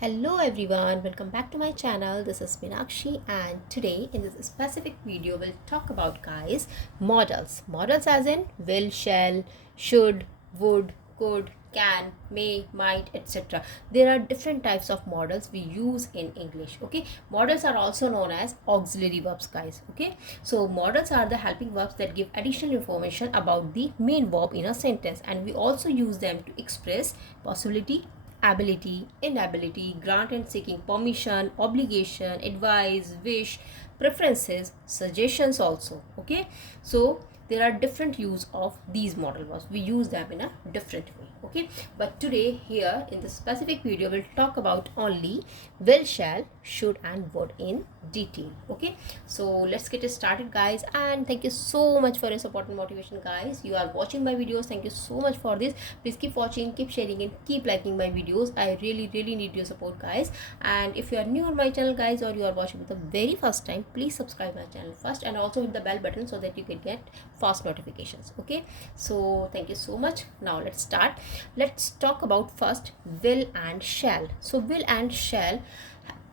Hello everyone, welcome back to my channel. This is Meenakshi, and today in this specific video we'll talk about modals. Modals as in will, shall, should, would, could, can, may, might, etc. There are different types of modals we use in English. Okay, modals are also known as auxiliary verbs, guys. Okay, so modals are the helping verbs that give additional information about the main verb in a sentence, and we also use them to express possibility, ability, inability, grant and seeking permission, obligation, advice, wish, preferences, suggestions also. Okay, so there are different use of these modal verbs. We use them in a different way. Okay, but today here in this specific video we'll talk about only will, shall, should and would in detail. Okay, so let's get started, guys, and thank you so much for your support and motivation, guys. You are watching my videos, thank you so much for this. Please keep watching, keep sharing and keep liking my videos. I really need your support, guys. And if you are new on my channel, guys, or you are watching for the very first time, please subscribe my channel first and also hit the bell button so that you can get fast notifications. Okay, so thank you so much. Now let's start. Let's talk about first will and shall. So will and shall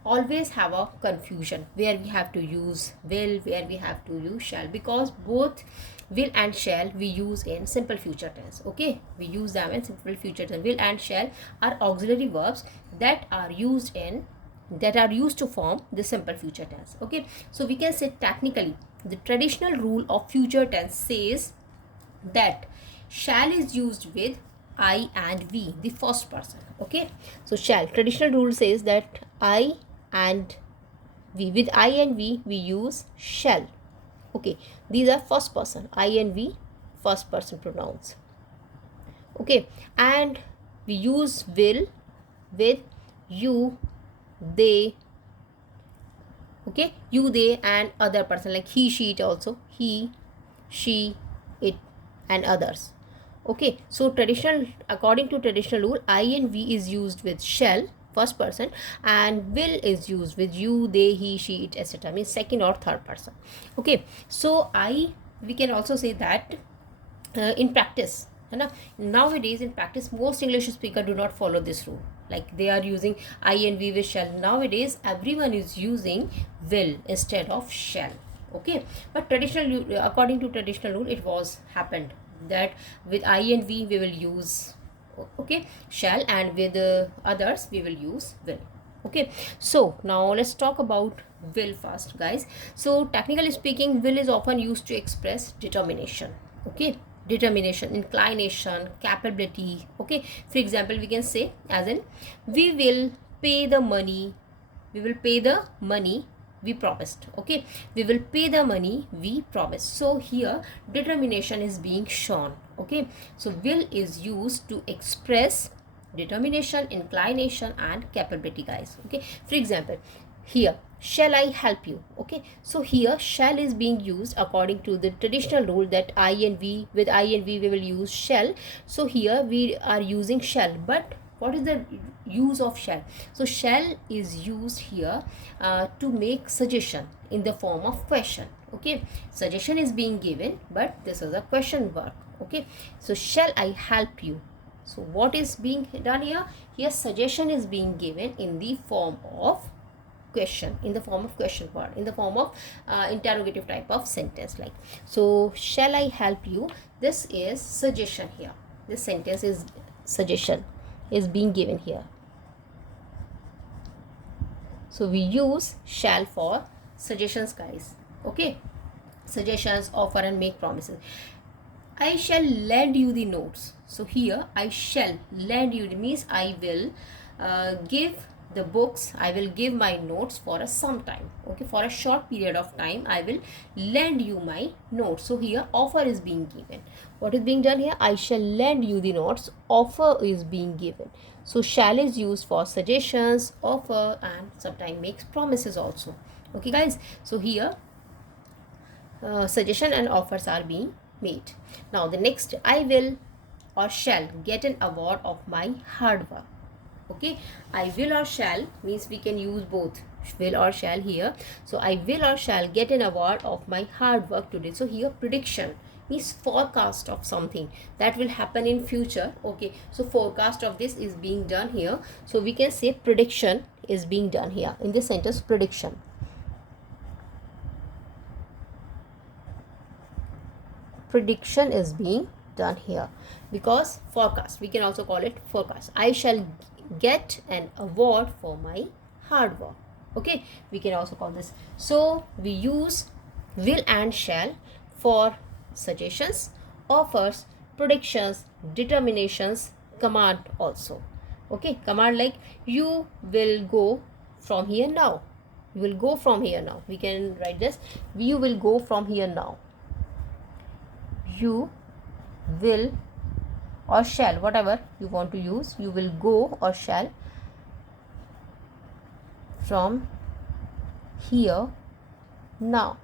always have a confusion where we have to use will, where we have to use shall, because both will and shall we use in simple future tense. Okay, we use them in simple future tense. Will and shall are auxiliary verbs that are used to form the simple future tense. Okay, so we can say technically the traditional rule of future tense says that shall is used with I and we, the first person. Okay, so shall, traditional rule says that I and we, with I and we use shall. Okay, these are first person, I and we, first person pronouns. Okay, and we use will with you, they. Okay, you, they and other person like he, she, it also, he, she, it and others. Okay, so according to traditional rule, I and we is used with shall, first person, and will is used with you, they, he, she, it, etc. Means second or third person. Okay, so we can also say that in practice, nowadays in practice most English speaker do not follow this rule. Like they are using I and we with shall. Nowadays everyone is using will instead of shall. Okay, but according to traditional rule, it was happened that with I and we will use shall, and with others we will use will. Okay, so now let's talk about will first, guys. So technically speaking, will is often used to express determination. Okay, determination, inclination, capability. Okay, for example, we can say as in we will pay the money we promised. Okay, we will pay the money we promised. So here determination is being shown. Okay, so will is used to express determination, inclination and capability, guys. Okay, for example, here shall I help you. Okay, so here shall is being used according to the traditional rule that I and we, with I and we will use shall. So here we are using shall, but what is the use of shall? So shall is used here to make suggestion in the form of question. Okay, suggestion is being given, but this is a question word. Okay, so shall I help you? So what is being done here? Here suggestion is being given in the form of question, in the form of question word, in the form of interrogative type of sentence. Like, so shall I help you? This is suggestion here. This sentence is suggestion is being given here. So we use shall for suggestions, guys. Okay, suggestions, offer and make promises. I shall lend you the notes. So here I shall lend you means I will give the books, I will give my notes for some time. Okay, for a short period of time I will lend you my notes. So here offer is being given. What is being done here? I shall lend you the notes, offer is being given. So shall is used for suggestions, offer and sometimes makes promises also. Okay, guys, so here suggestion and offers are being made. Now the next, I will or shall get an award of my hard work. Okay, I will or shall means we can use both will or shall here. So I will or shall get an award of my hard work today. So here prediction means forecast of something that will happen in future. Okay, so forecast of this is being done here, so we can say prediction is being done here in this sentence. Prediction is being done here because forecast, we can also call it forecast. I shall get an award for my hard work. Okay, we can also call this. So we use will and shall for suggestions, offers, predictions, determinations, command also. Okay, command like you will go from here now. You will go from here now. We can write this, you will go from here now. You will or shall, whatever you want to use, you will go or shall from here now.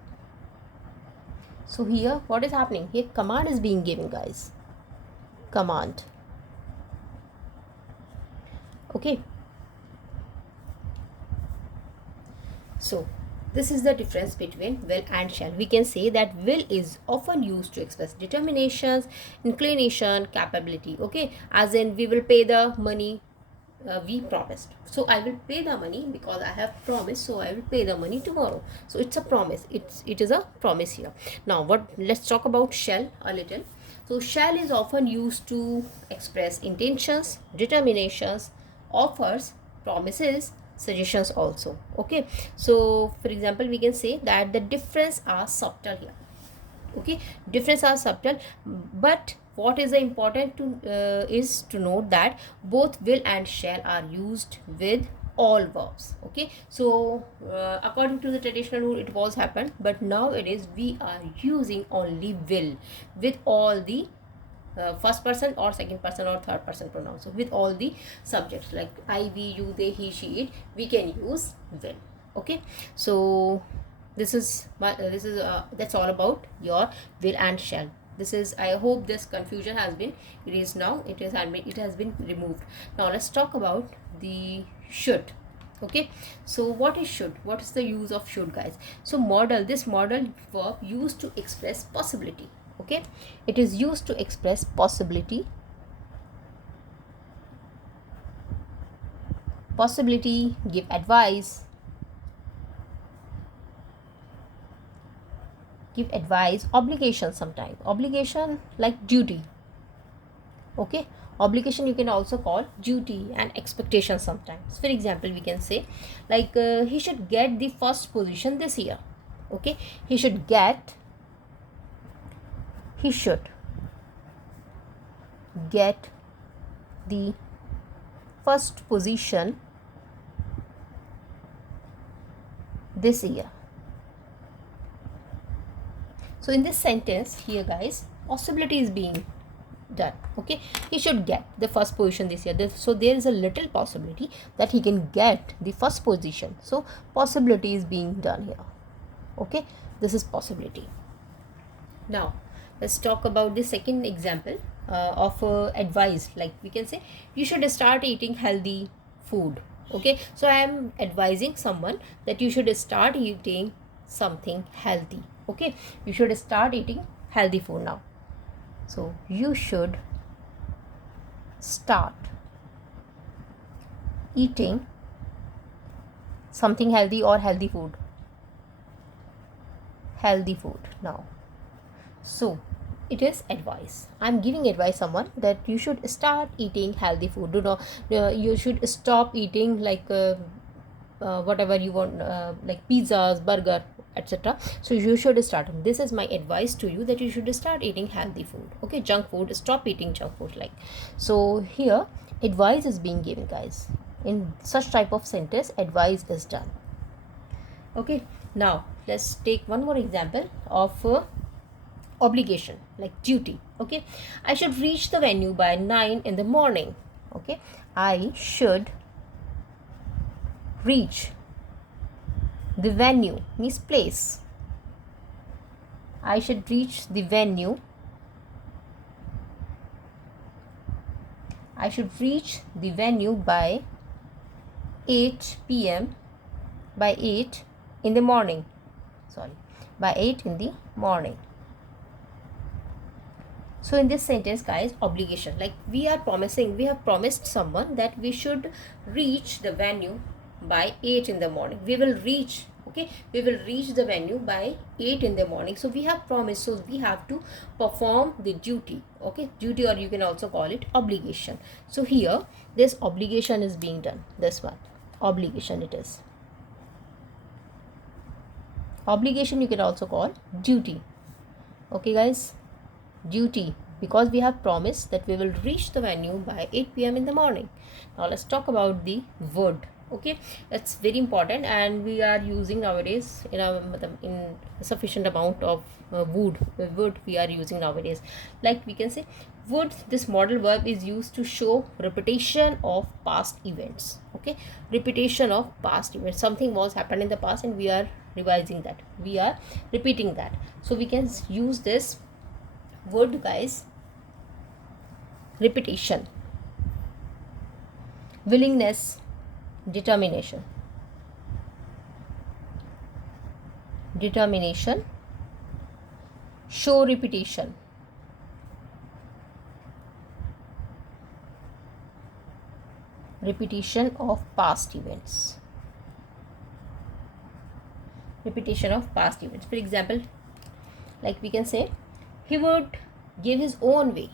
So here what is happening? Here command is being given, guys. Command. Okay. So this is the difference between will and shall. We can say that will is often used to express determinations, inclination, capability. Okay, as in we will pay the money we promised. So I will pay the money because I have promised, so I will pay the money tomorrow. So it's a promise. It is a promise here. Now let's talk about shall a little. So shall is often used to express intentions, determinations, offers, promises, suggestions also. Okay, so for example we can say that the difference are subtle here. Okay, difference are subtle, but what is important to is to note that both will and shall are used with all verbs. Okay, so according to the traditional rule it was happened, but nowadays we are using only will with all the first person or second person or third person pronouns. So with all the subjects like I, we, you, they, he, she, it, we can use will. Okay, so this is that's all about your will and shall. This is, I hope this confusion has been erased now. It has been removed. Now let's talk about the should. Okay, so what is should? What is the use of should, guys? So modal, this modal verb used to express possibility. Okay, it is used to express possibility, give advice, obligation, sometimes obligation like duty. Okay, obligation you can also call duty, and expectation sometimes. For example we can say like he should get the first position this year. Okay, he should get the first position this year. So in this sentence here, guys, possibility is being done. Okay, he should get the first position this year. So there is a little possibility that he can get the first position. So possibility is being done here. Okay, this is possibility. Now let's talk about the second example of advice. Like we can say you should start eating healthy food. Okay, so I am advising someone that you should start eating something healthy. Okay, you should start eating healthy food now. So you should start eating something healthy or healthy food now. So it is advice. I'm giving advice someone that you should start eating healthy food. Do not you should stop eating like whatever you want, like pizzas, burger, etc. So you should start. This is my advice to you, that you should start eating healthy food. Okay, junk food, stop eating junk food. Like, so here advice is being given, guys. In such type of sentence, advice is done. Okay, now let's take one more example of obligation, like duty. Okay, I should reach the venue by 9 in the morning. Okay, I should reach the venue, means place. I should reach the venue. I should reach the venue by 8 p.m. by 8 in the morning. By 8 in the morning. So in this sentence, guys, obligation, like we have promised someone that we should reach the venue by 8 in the morning. We will reach, okay, we will reach the venue by 8 in the morning. So we have promised, so we have to perform the duty, okay, duty, or you can also call it obligation. So here this obligation is being done, this one, obligation it is. Obligation you can also call duty, okay guys, duty, because we have promised that we will reach the venue by 8 p.m. in the morning. Now let's talk about the would, okay, that's very important, and we are using nowadays in sufficient amount of would we are using nowadays. Like we can say would, this modal verb is used to show repetition of past events, okay, repetition of past events. Something was happened in the past and we are revising that, we are repeating that, so we can use this would, guys. Repetition, willingness, determination, show repetition, repetition of past events, repetition of past events. For example, like we can say he would give his own way,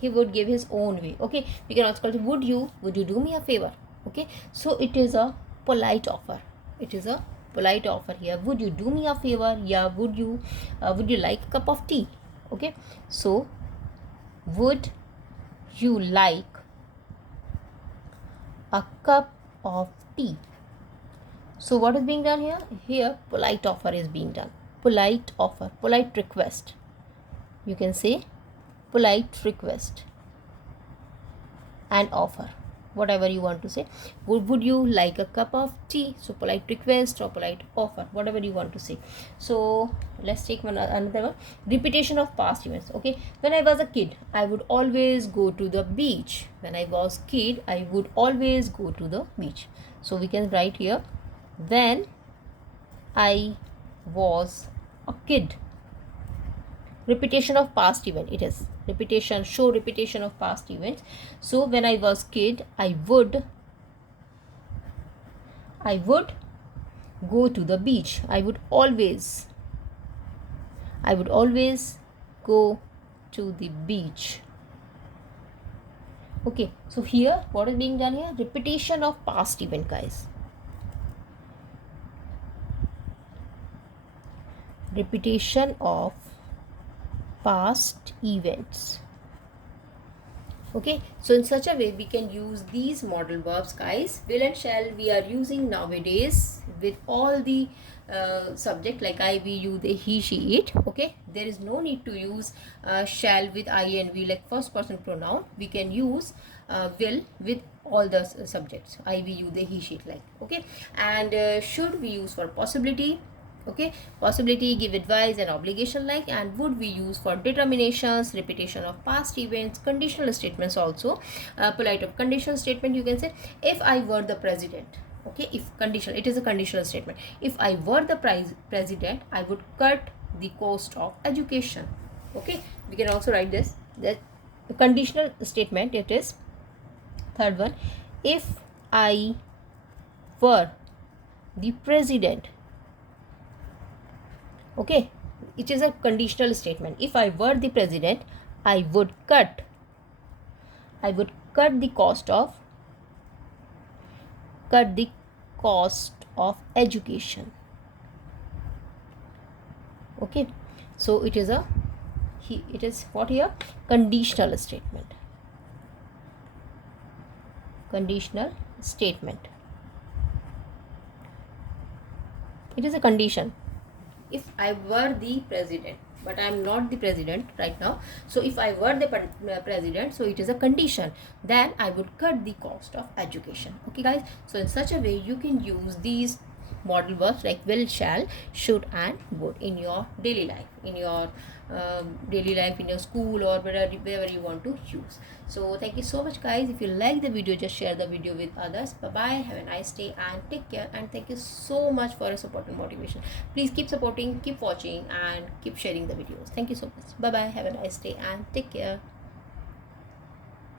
he would give his own way, okay. We can also call it would you do me a favor, okay. So it is a polite offer, it is a polite offer here. Would you do me a favor? Yeah, would you like a cup of tea, okay. So would you like a cup of tea? So what is being done here? Here polite offer is being done, polite offer, polite request, you can say polite request and offer, whatever you want to say. Would you like a cup of tea? So polite request or polite offer, whatever you want to say. So let's take another one, repetition of past events, okay. When I was a kid, I would always go to the beach. When I was kid, I would always go to the beach. So we can write here, when I was a kid. Repetition of past event, it is repetition, show repetition of past events. So when I was kid, I would go to the beach. I would always go to the beach, okay. So here what is being done here? Repetition of past event, guys, repetition of past events, okay. So in such a way we can use these modal verbs, guys. Will and shall we are using nowadays with all the subject, like I, we, you, they, he, she, it, okay. There is no need to use shall with I and we, like first person pronoun. We can use will with all the subjects, I, we, you, they, he, she, it, like, okay. And should we use for possibility, okay, possibility, give advice and obligation, like. And would we use for determinations, repetition of past events, conditional statements also, polite of conditional statement, you can say if I were the president, okay. If conditional, it is a conditional statement. If I were the president, I would cut the cost of education, okay. We can also write this, that the conditional statement, it is third one, if I were the president, okay. It is a conditional statement. If I were the president, I would cut the cost of education, okay. So it is what here? Conditional statement, it is a condition. If I were the president, but I am not the president right now, so if I were the president, so it is a condition, then I would cut the cost of education, okay guys. So in such a way you can use these modal verbs like will, shall, should, and would in your daily life, in your school, or wherever you want to use. So thank you so much, guys. If you like the video, just share the video with others. Bye bye, have a nice day and take care, and thank you so much for your support and motivation. Please keep supporting, keep watching, and keep sharing the videos. Thank you so much. Bye bye, have a nice day and take care.